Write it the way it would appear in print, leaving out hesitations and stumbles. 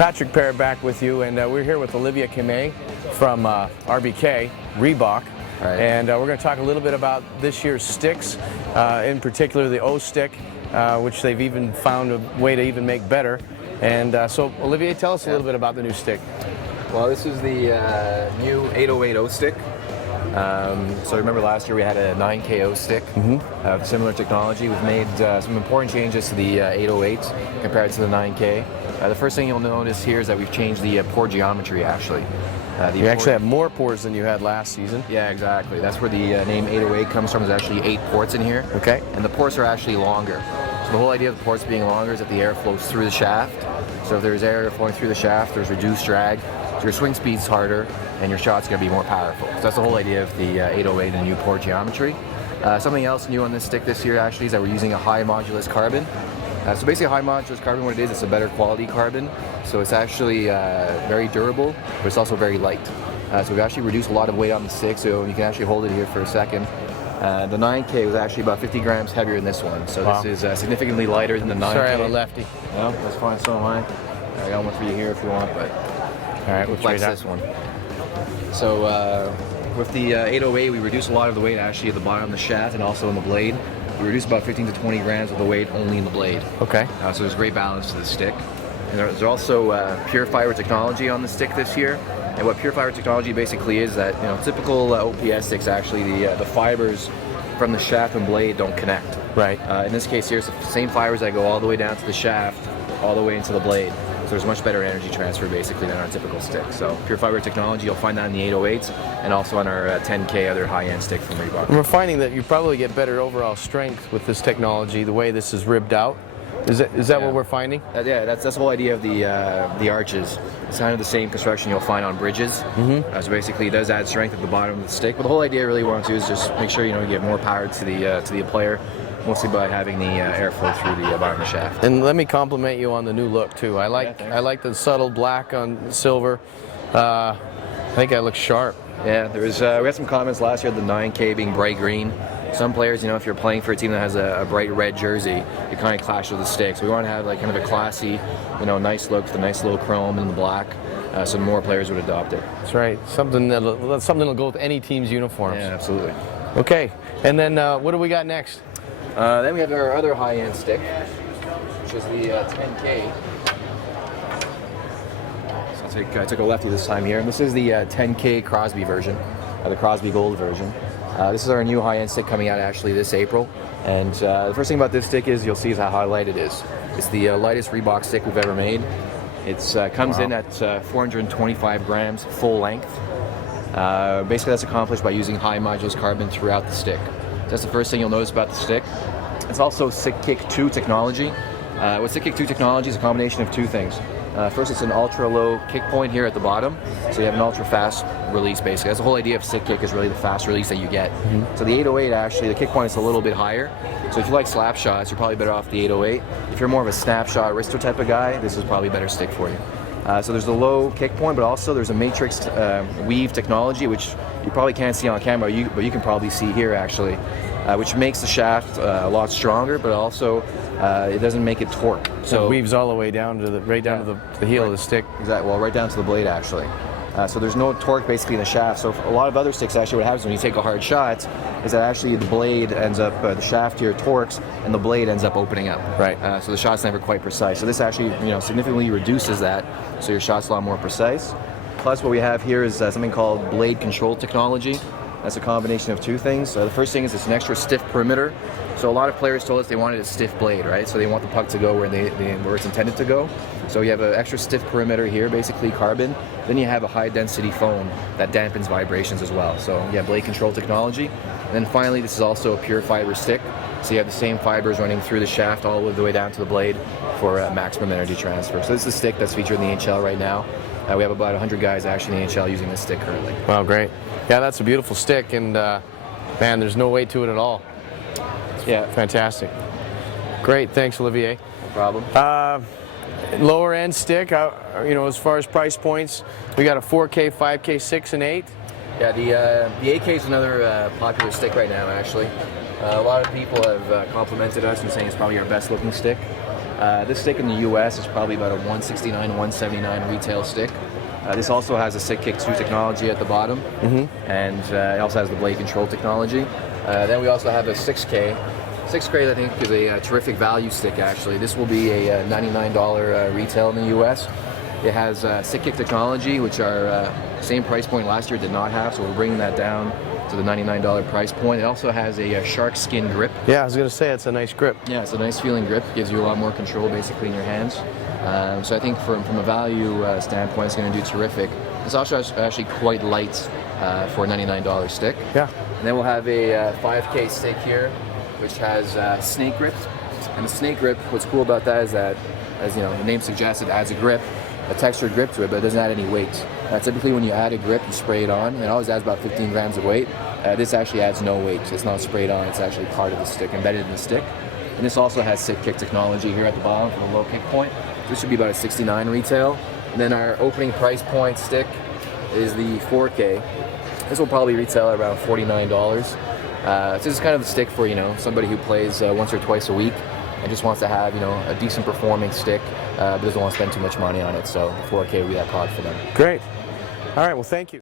Patrick Parrott back with you, and we're here with Olivier Kimay from RBK, Reebok. Right. And we're going to talk a little bit about this year's sticks, in particular the O stick, which they've even found a way to even make better. And so, Olivier, tell us a little bit about the new stick. Well, this is the new 808 O stick. So remember last year we had a 9K O stick of similar technology. We've made some important changes to the 808 compared to the 9K. The first thing you'll notice here is that we've changed the pore geometry actually. You actually have more pores than you had last season. Yeah, exactly. That's where the name 808 comes from. There's actually 8 ports in here. Okay. And the ports are actually longer. So the whole idea of the ports being longer is that the air flows through the shaft. So if there's air flowing through the shaft, there's reduced drag. So your swing speed's harder and your shot's going to be more powerful. So that's the whole idea of the 808 and new pore geometry. Something else new on this stick this year actually is that we're using a high modulus carbon. So basically a high modulus carbon, what it is, it's a better quality carbon. So it's actually very durable, but it's also very light. So we've actually reduced a lot of weight on the stick, so you can actually hold it here for a second. The 9K was actually about 50 grams heavier than this one, so wow. This is significantly lighter than the 9K. Sorry, I'm a lefty. No, that's fine, so am I. I got one for you here if you want, but all right, we'll flex this one. So with the 808, we reduced a lot of the weight actually at the bottom of the shaft and also in the blade. We reduced about 15 to 20 grams of the weight only in the blade. Okay. So there's great balance to the stick. And there's also pure fiber technology on the stick this year. And what pure fiber technology basically is that, typical OPS sticks actually, the fibers from the shaft and blade don't connect. Right. In this case here, it's the same fibers that go all the way down to the shaft, all the way into the blade. So there's much better energy transfer basically than on a typical stick. So pure fiber technology, you'll find that in the 808s and also on our 10K other high-end stick from Reebok. And we're finding that you probably get better overall strength with this technology, the way this is ribbed out. Is that what we're finding? Yeah, that's the whole idea of the arches. It's kind of the same construction you'll find on bridges. So basically, it does add strength at the bottom of the stick. But the whole idea really want to do is just make sure you get more power to the player, mostly by having the airflow through the bottom of the shaft. And let me compliment you on the new look too. I like the subtle black on silver. I think that looks sharp. Yeah, we had some comments last year, the 9K being bright green. Some players, if you're playing for a team that has a bright red jersey, it kind of clashes with the stick. So we want to have kind of a classy, nice look with a nice little chrome and the black, so more players would adopt it. That's right. Something that'll go with any team's uniforms. Yeah, absolutely. Okay, and then what do we got next? Then we have our other high-end stick, which is the 10K. So I took a lefty this time here. And this is the 10K Crosby version, the Crosby Gold version. This is our new high-end stick coming out actually this April. And the first thing about this stick is you'll see how light it is. It's the lightest Reebok stick we've ever made. It comes in at 425 grams full length. Basically that's accomplished by using high modulus carbon throughout the stick. That's the first thing you'll notice about the stick. It's also Sick Kick 2 technology. What Sick Kick 2 technology is a combination of two things. First, it's an ultra-low kick point here at the bottom, so you have an ultra-fast release, basically. That's the whole idea of Sick Kick, is really the fast release that you get. So the 808, actually, the kick point is a little bit higher. So if you like slap shots, you're probably better off the 808. If you're more of a snapshot wrister type of guy, this is probably a better stick for you. So there's the low kick point, but also there's a matrix weave technology, which you probably can't see on camera, but you can probably see here, actually, which makes the shaft a lot stronger, but also it doesn't make it torque. So it weaves all the way down to the heel of the stick. Exactly. Well, right down to the blade actually. So there's no torque basically in the shaft. So a lot of other sticks, actually, what happens when you take a hard shot is that actually the blade ends up, the shaft here torques, and the blade ends up opening up. Right. So the shot's never quite precise. So this actually, significantly reduces that. So your shot's a lot more precise. Plus, what we have here is something called blade control technology. That's a combination of two things. The first thing is it's an extra stiff perimeter. So a lot of players told us they wanted a stiff blade, right? So they want the puck to go where it's intended to go. So you have an extra stiff perimeter here, basically carbon. Then you have a high density foam that dampens vibrations as well. So you have blade control technology. And then finally, this is also a pure fiber stick. So you have the same fibers running through the shaft all the way down to the blade for maximum energy transfer. So this is a stick that's featured in the NHL right now. We have about 100 guys actually in the NHL using this stick currently. Wow, great. Yeah, that's a beautiful stick, and man, there's no weight to it at all. Yeah. Fantastic. Great, thanks, Olivier. No problem. Lower end stick, as far as price points, we got a 4K, 5K, 6 and 8. Yeah, the 8K is another popular stick right now, actually. A lot of people have complimented us and saying it's probably our best looking stick. This stick in the US is probably about a 169, 179 retail stick. This also has a Sick Kick 2 technology at the bottom, and it also has the blade control technology. Then we also have a 6K. 6K, I think, is a terrific value stick, actually. This will be a $99 retail in the US. It has Sick Kick technology, which our same price point last year did not have, so we're bringing that down to the $99 price point. It also has a shark skin grip. Yeah, I was going to say it's a nice grip. Yeah, it's a nice feeling grip. Gives you a lot more control basically in your hands. So I think from a value standpoint, it's going to do terrific. It's also actually quite light for a $99 stick. Yeah. And then we'll have a 5K stick here, which has snake grip. And the snake grip, what's cool about that is that, as you know, the name suggests, it adds a grip, a textured grip to it, but it doesn't add any weight. Typically when you add a grip, you spray it on, and it always adds about 15 grams of weight. This actually adds no weight. It's not sprayed on, it's actually part of the stick, embedded in the stick. And this also has Sick Kick technology here at the bottom for the low kick point. This should be about a $69 retail. And then our opening price point stick is the 4K. This will probably retail at around $49. So this is kind of the stick for, you know, somebody who plays once or twice a week and just wants to have, you know, a decent performing stick, but doesn't want to spend too much money on it. So 4K will be that product for them. Great. All right, well, thank you.